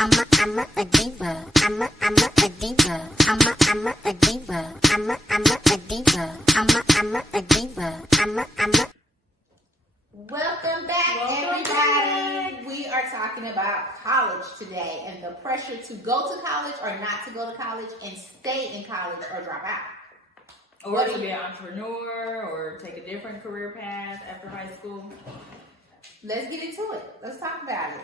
I'm a diva. I'm a diva. I'm a diva. I'm a diva. I'm a diva. I'm a. Welcome back, everybody. We are talking about college today and the pressure to go to college or not to go to college and stay in college or drop out. Or to be an entrepreneur or take a different career path after high school. Let's get into it. Let's talk about it.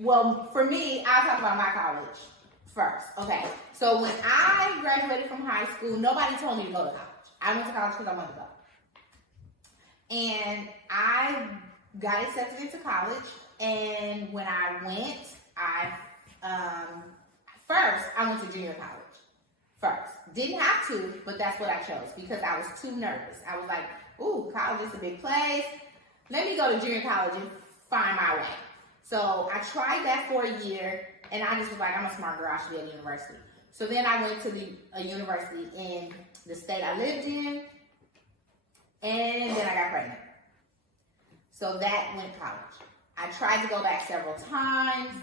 Well, for me, I'll talk about my college first. Okay. So when I graduated from high school, nobody told me to go to college. I went to college because I wanted to go. And I got accepted into college, and when I went, first I went to junior college. First, didn't have to, but that's what I chose because I was too nervous. I was like, "Ooh, college is a big place. Let me go to junior college and find my way." So I tried that for a year, and I just was like, "I'm a smart girl. I should be at university." So then I went to a university in the state I lived in. And then I got pregnant. So that went to college. I tried to go back several times,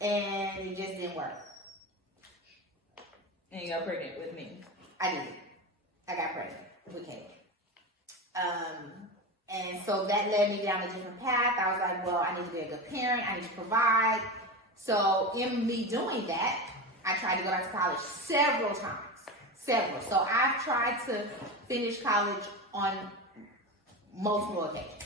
and it just didn't work. And you got pregnant with me. I did. I got pregnant with Kayla. And so that led me down a different path. I was like, well, I need to be a good parent. I need to provide. So in me doing that, I tried to go back to college several times. So I've tried to finish college on multiple occasions.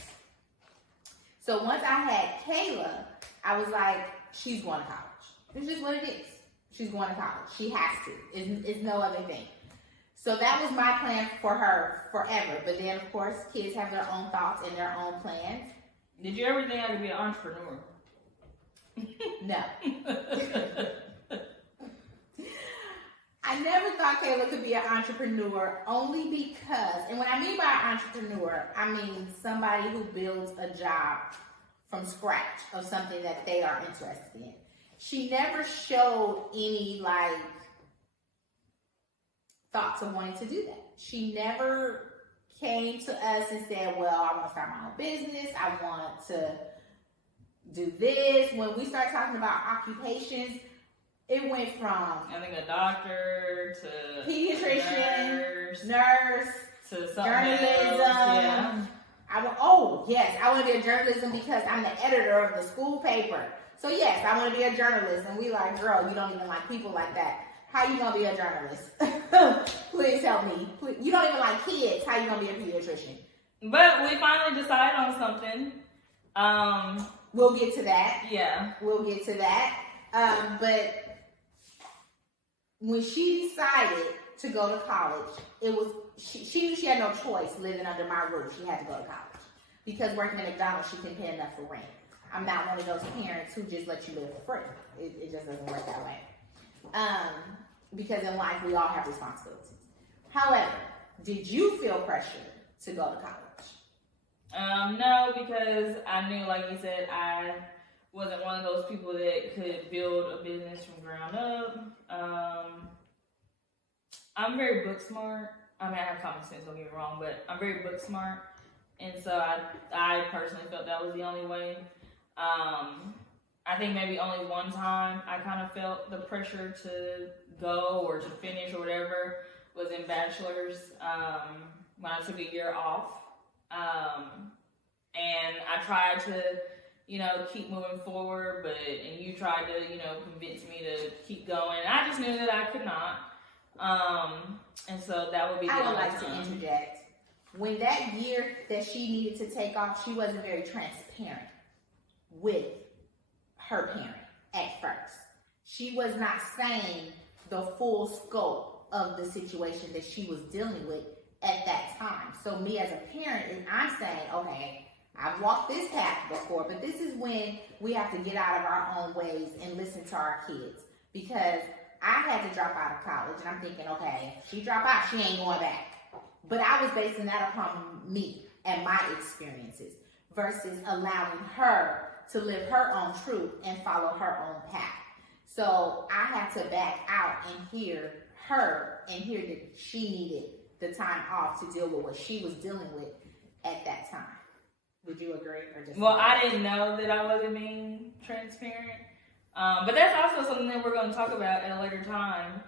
So once I had Kayla, I was like, she's going to college. It's just what it is. She's going to college. She has to. It's no other thing. So that was my plan for her forever. But then, of course, kids have their own thoughts and their own plans. Did you ever think I could be an entrepreneur? No. I never thought Kayla could be an entrepreneur only because, and when I mean by entrepreneur, I mean somebody who builds a job from scratch of something that they are interested in. She never showed any thoughts of wanting to do that. She never came to us and said, well, I want to start my own business. I want to do this. When we start talking about occupations, it went from I think a doctor to pediatrician, nurse to something journalism. Else. Yeah. I want to be a journalism because I'm the editor of the school paper. So yes, I want to be a journalist. And we like, girl, you don't even like people like that. How you gonna be a journalist? Please help me. Please. You don't even like kids. How you gonna be a pediatrician? But we finally decided on something. We'll get to that. Yeah. We'll get to that. But when she decided to go to college, it was she knew she had no choice living under my roof. She had to go to college because working at McDonald's, she couldn't pay enough for rent. I'm not one of those parents who just let you live for free. It just doesn't work that way. Because in life we all have responsibilities. However, did you feel pressure to go to college? No, because I knew, like you said, I wasn't one of those people that could build a business from ground up. I'm very book smart. I mean, I have common sense, don't get me wrong, but I'm very book smart. And so I personally felt that was the only way. I think maybe only one time I kind of felt the pressure to go or to finish or whatever was in bachelor's when I took a year off. And I tried to, keep moving forward, and you tried to, convince me to keep going. I just knew that I could not. And so that would be the I would only like time. to interject. When that year that she needed to take off, she wasn't very transparent with her parent at first. She was not saying the full scope of the situation that she was dealing with at that time. So me as a parent, I'm saying, okay, I've walked this path before, but this is when we have to get out of our own ways and listen to our kids. Because I had to drop out of college, and I'm thinking, okay, if she drop out, she ain't going back. But I was basing that upon me and my experiences versus allowing her to live her own truth and follow her own path. So I had to back out and hear her and hear that she needed the time off to deal with what she was dealing with at that time. Would you agree? Or just well, I didn't know that I wasn't being transparent. But that's also something that we're going to talk about at a later time.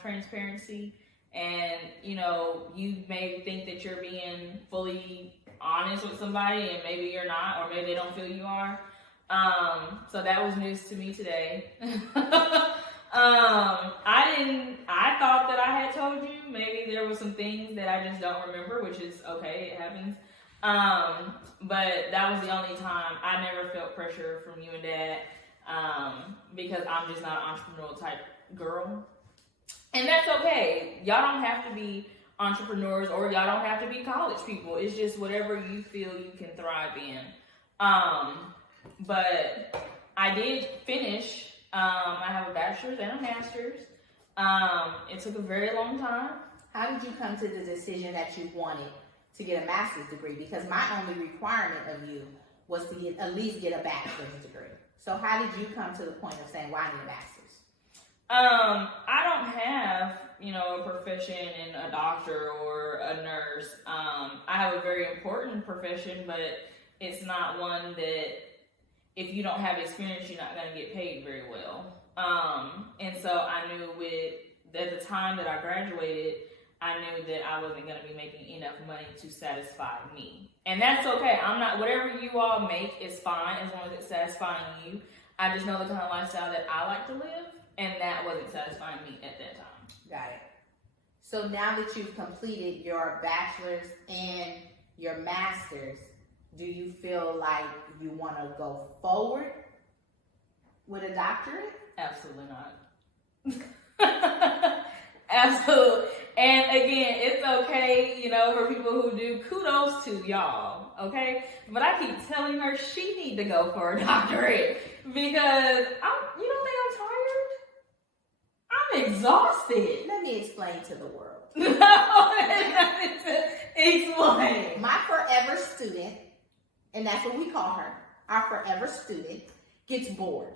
Transparency. And, you know, you may think that you're being fully honest with somebody and maybe you're not, or maybe they don't feel you are. So that was news to me today. I thought that I had told you. Maybe there were some things that I just don't remember, which is okay, it happens. But that was the only time. I never felt pressure from you and Dad, because I'm just not an entrepreneurial type girl. And that's okay. Y'all don't have to be entrepreneurs, or y'all don't have to be college people. It's just whatever you feel you can thrive in. But I did finish. I have a bachelor's and a master's. It took a very long time. How did you come to the decision that you wanted to get a master's degree? Because my only requirement of you was to at least get a bachelor's degree. So how did you come to the point of saying, well, I need a master's? I don't have, a profession in a doctor or a nurse. I have a very important profession, but it's not one that if you don't have experience, you're not going to get paid very well. And so I knew at the time that I graduated, I knew that I wasn't going to be making enough money to satisfy me. And that's okay. Whatever you all make is fine as long as it's satisfying you. I just know the kind of lifestyle that I like to live, and that wasn't satisfying me at that time. Got it. So now that you've completed your bachelor's and your master's, do you feel like you want to go forward with a doctorate? Absolutely not. Absolutely. And again, it's okay, for people who do. Kudos to y'all, okay? But I keep telling her she need to go for a doctorate because you don't think I'm tired? I'm exhausted. Let me explain to the world. No, nothing to explain. My forever student, and that's what we call her, our forever student, gets bored.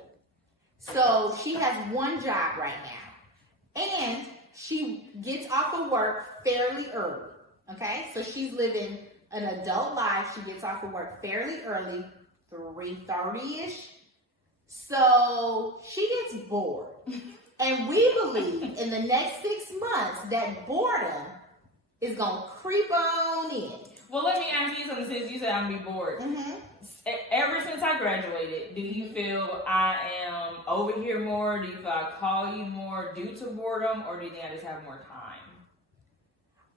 So she has one job right now. And she gets off of work fairly early. Okay? So she's living an adult life. She gets off of work fairly early, 3:30-ish. So she gets bored. And we believe in the next 6 months that boredom is going to creep on in. Well, let me ask you something since you said I'm going to be bored. Mm-hmm. Ever since I graduated, do you feel I am over here more? Do you feel I call you more due to boredom, or do you think I just have more time?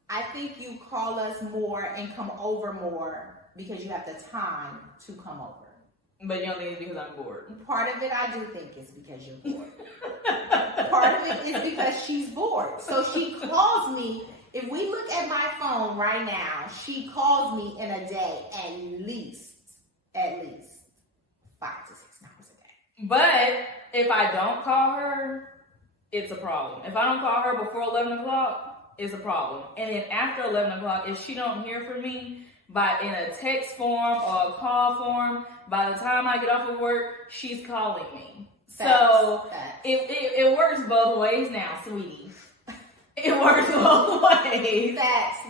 I think you call us more and come over more because you have the time to come over. But you don't think it's because I'm bored? Part of it I do think is because you're bored. Part of it is because she's bored. So she calls me. If we look at my phone right now, she calls me in a day at least 5 to 6 times a day. But if I don't call her, it's a problem. If I don't call her before 11 o'clock, it's a problem. And then after 11 o'clock, if she don't hear from me in a text form or a call form, by the time I get off of work, she's calling me. So it works both ways now, sweetie. It works both ways.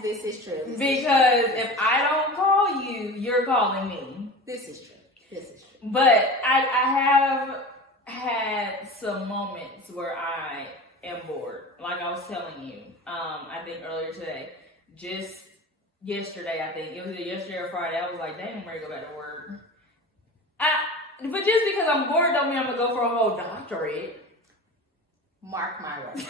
This is true. Because if I don't call you, you're calling me. This is true. But I have had some moments where I am bored. Like I was telling you, I think earlier today, just yesterday, I think, it was either yesterday or Friday, I was like, dang, I'm ready to go back to work. But just because I'm bored don't mean I'm going to go for a whole doctorate. Mark my words.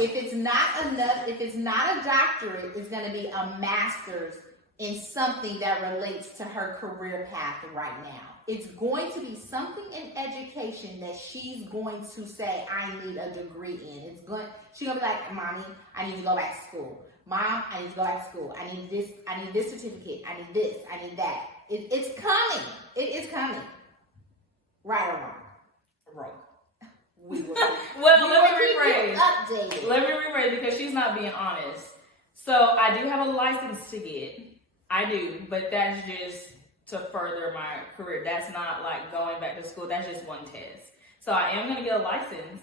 If it's not enough, if it's not a doctorate, it's going to be a master's in something that relates to her career path right now. It's going to be something in education that she's going to say, I need a degree in. She's going to be like, Mommy, I need to go back to school. Mom, I need to go back to school. I need this certificate. I need this. I need that. It's coming. It is coming. Right or wrong? Wrong. We will. Well, let me rephrase. Updated. Let me rephrase because she's not being honest. So I do have a license to get. I do, but that's just to further my career. That's not like going back to school. That's just one test. So I am going to get a license,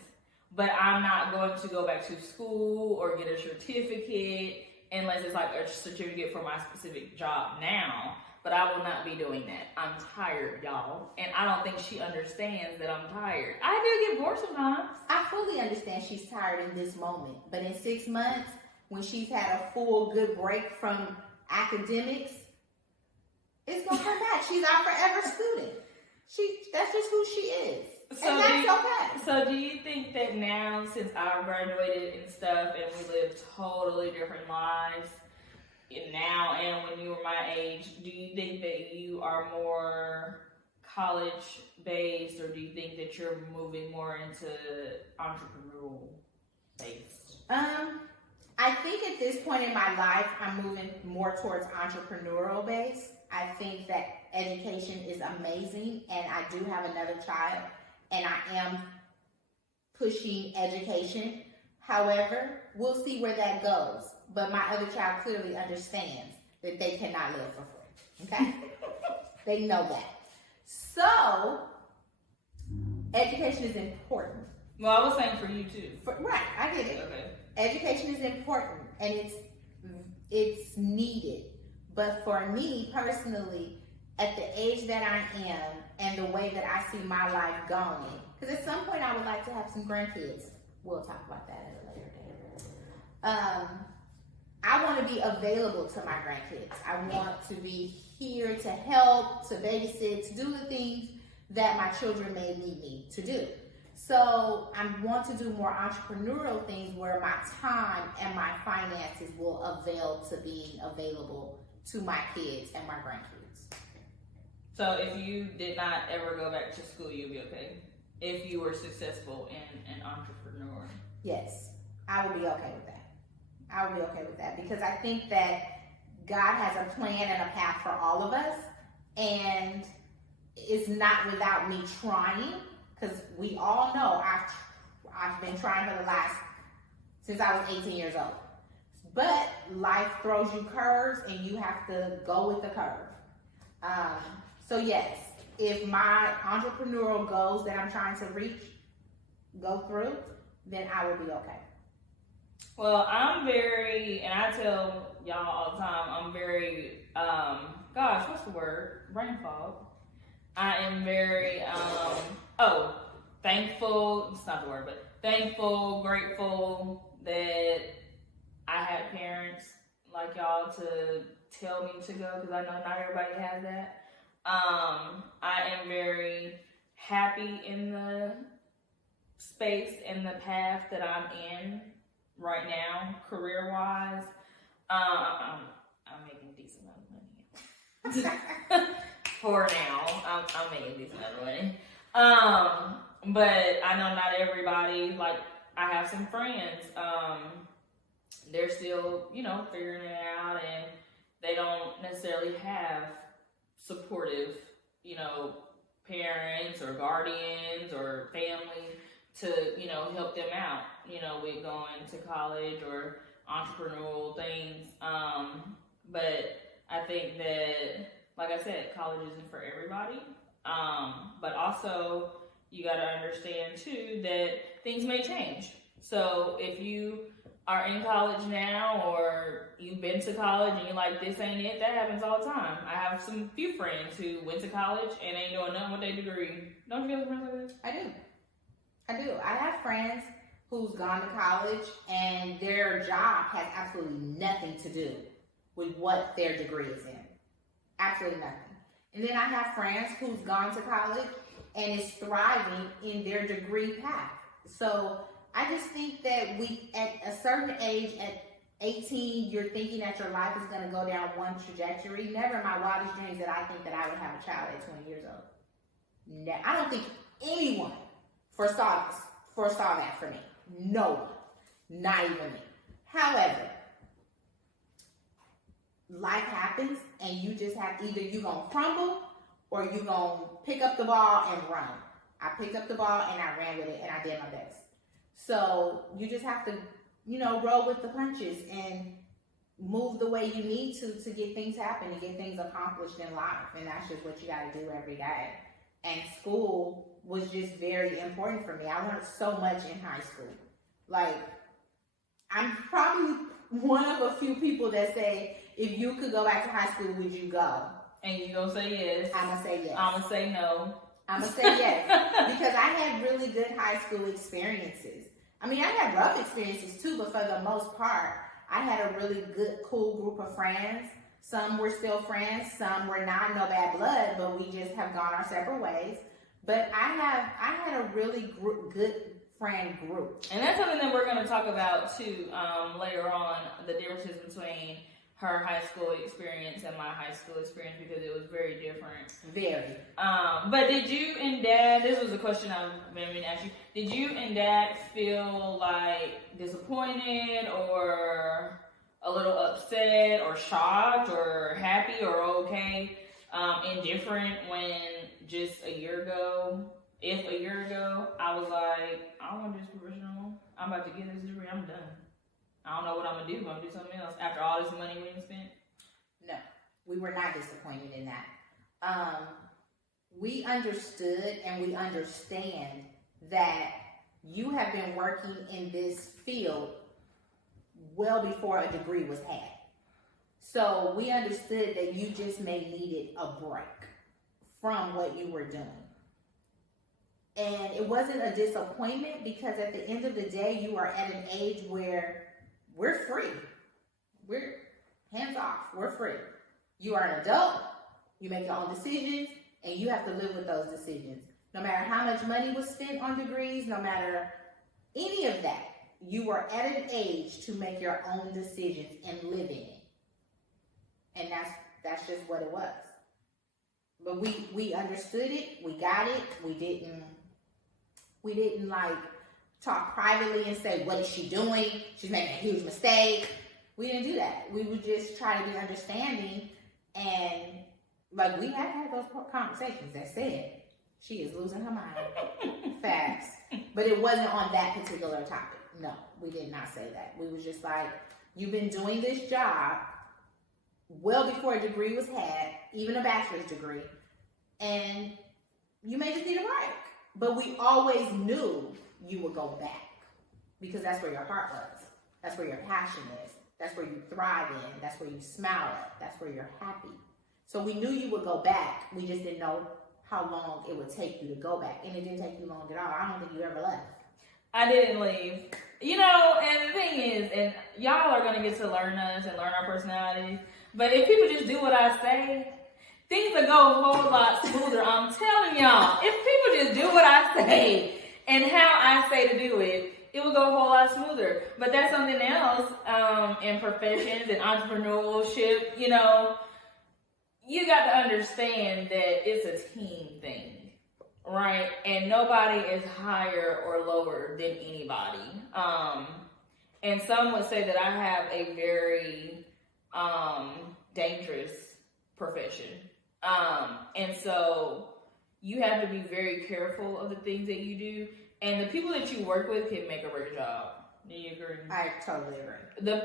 but I'm not going to go back to school or get a certificate unless it's like a certificate for my specific job now. but I will not be doing that. I'm tired, y'all. And I don't think she understands that I'm tired. I do get bored sometimes. I fully understand she's tired in this moment, but in 6 months, when she's had a full good break from academics, it's gonna come back. She's our forever student. That's just who she is. So and that's okay. So do you think that now, since I graduated and stuff, and we live totally different lives now, and when you were my age, do you think that you are more college based, or do you think that you're moving more into entrepreneurial based? I think at this point in my life, I'm moving more towards entrepreneurial based. I think that education is amazing, and I do have another child, and I am pushing education. However, we'll see where that goes. But my other child clearly understands that they cannot live for free. Okay? They know that. So, education is important. Well, I was saying for you too. Right, I get it. Okay. Education is important, and it's needed. But for me personally, at the age that I am and the way that I see my life going, because at some point I would like to have some grandkids. We'll talk about that at a later date. I want to be available to my grandkids. I want to be here to help, to babysit, to do the things that my children may need me to do. So I want to do more entrepreneurial things where my time and my finances will avail to being available to my kids and my grandkids. So if you did not ever go back to school, you'd be okay? If you were successful in an entrepreneur? Yes, I would be okay with that. I would be okay with that because I think that God has a plan and a path for all of us, and it's not without me trying, because we all know I've been trying since I was 18 years old. But life throws you curves, and you have to go with the curve. So yes, if my entrepreneurial goals that I'm trying to reach go through, then I will be okay. Well, I'm very, and I tell y'all all the time, I'm very, what's the word? Brain fog. I am very, thankful, it's not the word, but thankful, grateful that I had parents like y'all to tell me to go, because I know not everybody has that. I am very happy in the space and the path that I'm in right now, career-wise. I'm making a decent amount of money. For now, I'm making a decent amount of money. But I know not everybody, like, I have some friends, they're still, figuring it out, and they don't necessarily have supportive, parents or guardians or family to, help them out, with going to college or entrepreneurial things. But I think that, like I said, college isn't for everybody. But also, you got to understand too that things may change. So if you are in college now, or you've been to college and you're like, this ain't it, that happens all the time. I have some few friends who went to college and ain't doing nothing with their degree. Don't you have friends like that? I do. I have friends who's gone to college and their job has absolutely nothing to do with what their degree is in. Absolutely nothing. And then I have friends who's gone to college and is thriving in their degree path. So I just think that we, at a certain age, at 18, you're thinking that your life is going to go down one trajectory. Never in my wildest dreams that I think that I would have a child at 20 years old. I don't think anyone foresaw that for me. No one. Not even me. However, life happens, and you just have, either you're going to crumble or you're going to pick up the ball and run. I picked up the ball and I ran with it, and I did my best. So you just have to, roll with the punches and move the way you need to get things happen and get things accomplished in life. And that's just what you got to do every day. And school was just very important for me. I learned so much in high school. Like, I'm probably one of a few people that say, if you could go back to high school, would you go? And you gonna say yes. I'm gonna say yes. I'm gonna say no. I'm gonna say yes. Because I had really good high school experiences. I mean, I had rough experiences too, but for the most part, I had a really good, cool group of friends. Some were still friends, some were not, no bad blood, but we just have gone our separate ways. But I had a really good friend group. And that's something that we're going to talk about too later on, the differences between her high school experience and my high school experience, because it was very different. Very. But did you and Dad, this was a question I've been meaning to ask you, did you and Dad feel like disappointed or a little upset or shocked or happy or okay, indifferent when just a year ago, if a year ago, I was like, I don't want to do this professional. I'm about to get this degree. I'm done. I don't know what I'm going to do. I'm going to do something else after all this money we spent. No, we were not disappointed in that. We understood and we understand that you have been working in this field well before a degree was had. So we understood that you just may needed a break from what you were doing. And it wasn't a disappointment because at the end of the day, you are at an age where we're free. We're hands off. We're free. You are an adult. You make your own decisions, and you have to live with those decisions. No matter how much money was spent on degrees, no matter any of that, you are at an age to make your own decisions and live in it. And that's just what it was. But we understood it. We got it. We didn't like talk privately and say, what is she doing? She's making a huge mistake. We didn't do that. We would just try to be understanding, and like we have had those conversations that said she is losing her mind fast. But it wasn't on that particular topic. No, we did not say that. We was just like, you've been doing this job well before a degree was had, even a bachelor's degree, and you may just need a break. But we always knew you would go back because that's where your heart was. That's where your passion is. That's where you thrive in. That's where you smile at. That's where you're happy. So we knew you would go back. We just didn't know how long it would take you to go back. And it didn't take you long at all. I don't think you ever left. I didn't leave. You know, and the thing is, and y'all are going to get to learn us and learn our personalities. But if people just do what I say, things will go a whole lot smoother. I'm telling y'all. If people just do what I say and how I say to do it, it will go a whole lot smoother. But that's something else in professions and entrepreneurship. You know, you got to understand that it's a team thing, right? And nobody is higher or lower than anybody. And some would say that I have a very dangerous profession. And so you have to be very careful of the things that you do. And the people that you work with can make or break a job. Do you agree? I totally agree.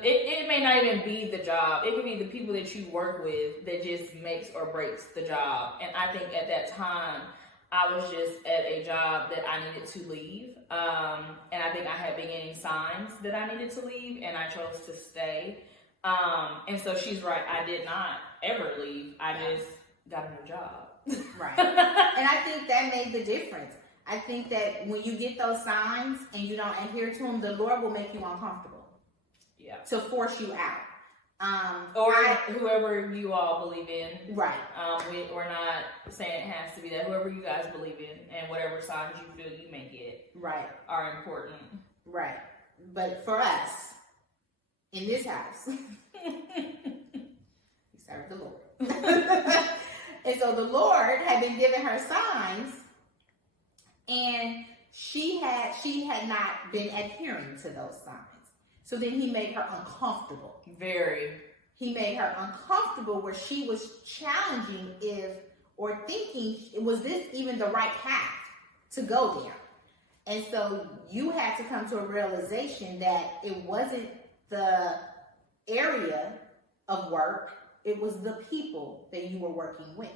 It may not even be the job. It could be the people that you work with that just makes or breaks the job. And I think at that time, I was just at a job that I needed to leave. And I think I had been getting signs that I needed to leave, and I chose to stay. And so she's right. I did not ever leave. I just got a new job. Right. And I think that made the difference. I think that when you get those signs and you don't adhere to them, the Lord will make you uncomfortable. Yeah. To force you out. Or whoever you all believe in. Right. We're not saying it has to be that. Whoever you guys believe in and whatever signs you feel you may get. Right. Are important. Right. But for us, in this house, we serve the Lord. And so the Lord had been giving her signs, and she had not been adhering to those signs. So then he made her uncomfortable. Very. He made her uncomfortable where she was challenging thinking, was this even the right path to go down? And so you had to come to a realization that it wasn't the area of work, it was the people that you were working with.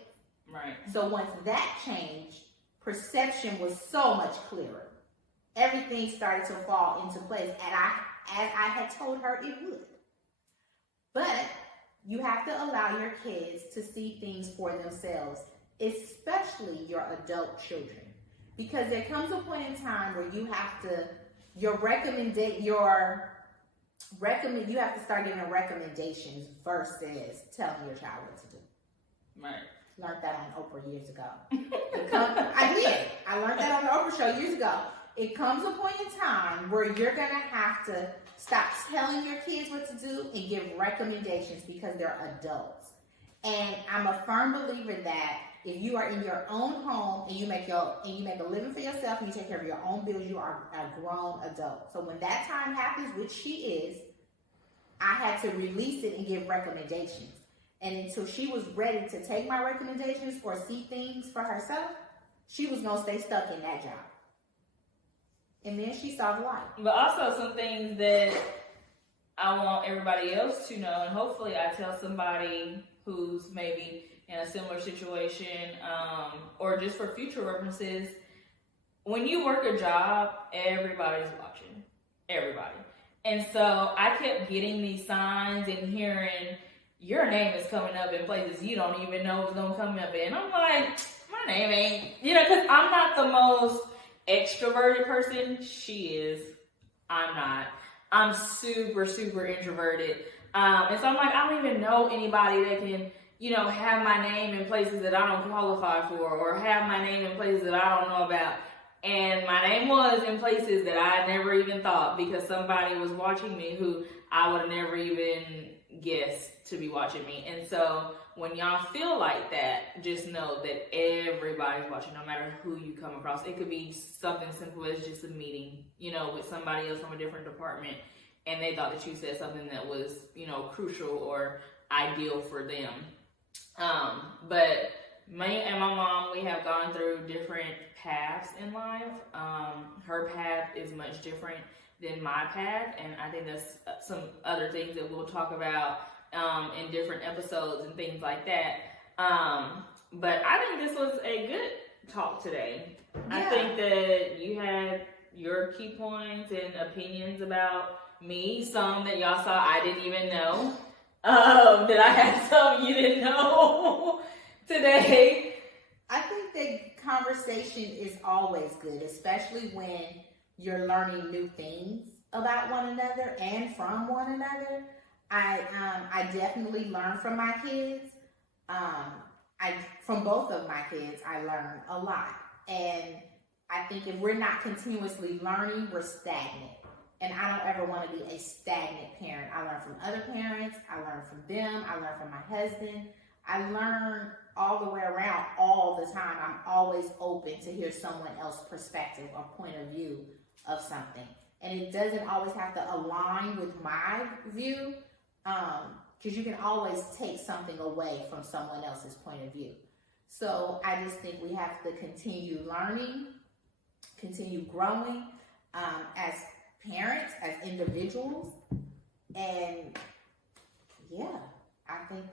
Right. So once that changed, perception was so much clearer. Everything started to fall into place, and as I had told her it would. But You have to allow your kids to see things for themselves, especially your adult children. Because there comes a point in time where you have to, you have to start giving recommendations versus telling your child what to do. Right. Learned that on Oprah years ago. I did. I learned that on the Oprah show years ago. It comes a point in time where you're going to have to stop telling your kids what to do and give recommendations because they're adults. And I'm a firm believer that if you are in your own home and you make a living for yourself and you take care of your own bills, you are a grown adult. So when that time happens, which she is, I had to release it and give recommendations. And until she was ready to take my recommendations or see things for herself, she was going to stay stuck in that job. And then she saw the light. But also some things that I want everybody else to know, and hopefully I tell somebody who's maybe in a similar situation, or just for future references. When you work a job, everybody's watching. Everybody. And so I kept getting these signs and hearing, your name is coming up in places you don't even know it's going to come up in. I'm like, my name ain't, because I'm not the most extroverted person. She is. I'm not. I'm super, super introverted. And so I'm like, I don't even know anybody that can, have my name in places that I don't qualify for, or have my name in places that I don't know about. And my name was in places that I never even thought, because somebody was watching me who I would have never even guessed to be watching me. And so when y'all feel like that, just know that everybody's watching, no matter who you come across. It could be something simple as just a meeting, with somebody else from a different department, and they thought that you said something that was, crucial or ideal for them. But me and my mom, we have gone through different paths in life. Her path is much different than my path, and I think there's some other things that we'll talk about in different episodes and things like that. But I think this was a good talk today. Yeah. I think that you had your key points and opinions about me, some that y'all saw I didn't even know. That I had some you didn't know today. I think that conversation is always good, especially when you're learning new things about one another and from one another. I definitely learn from my kids. From both of my kids, I learn a lot. And I think if we're not continuously learning, we're stagnant. And I don't ever want to be a stagnant parent. I learn from other parents. I learn from them. I learn from my husband. I learn all the way around all the time. I'm always open to hear someone else's perspective or point of view of something. And it doesn't always have to align with my view, because you can always take something away from someone else's point of view. So I just think we have to continue learning, continue growing as parents, as individuals. And yeah, I think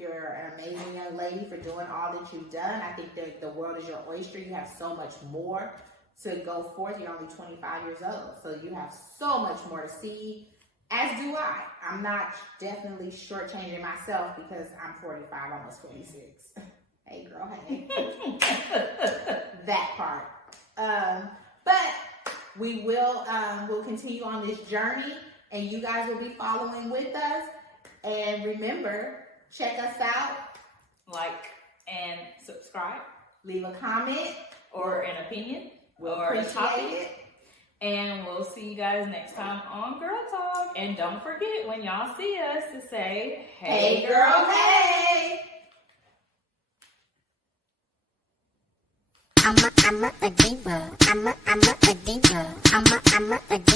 you're an amazing young lady for doing all that you've done. I think that the world is your oyster. You have so much more to go forth. You're only 25 years old, so you have so much more to see, as do I. I'm not definitely shortchanging myself because I'm 45, almost 46. Hey girl, hey. That part. But we will we'll continue on this journey, and you guys will be following with us. And remember, check us out. Like and subscribe. Leave a comment. Or an opinion. We'll or a topic. it. And we'll see you guys next time on Girl Talk. And don't forget, when y'all see us, to say, hey girl, hey! I'm a diva. I'm a diva. I'm a diva.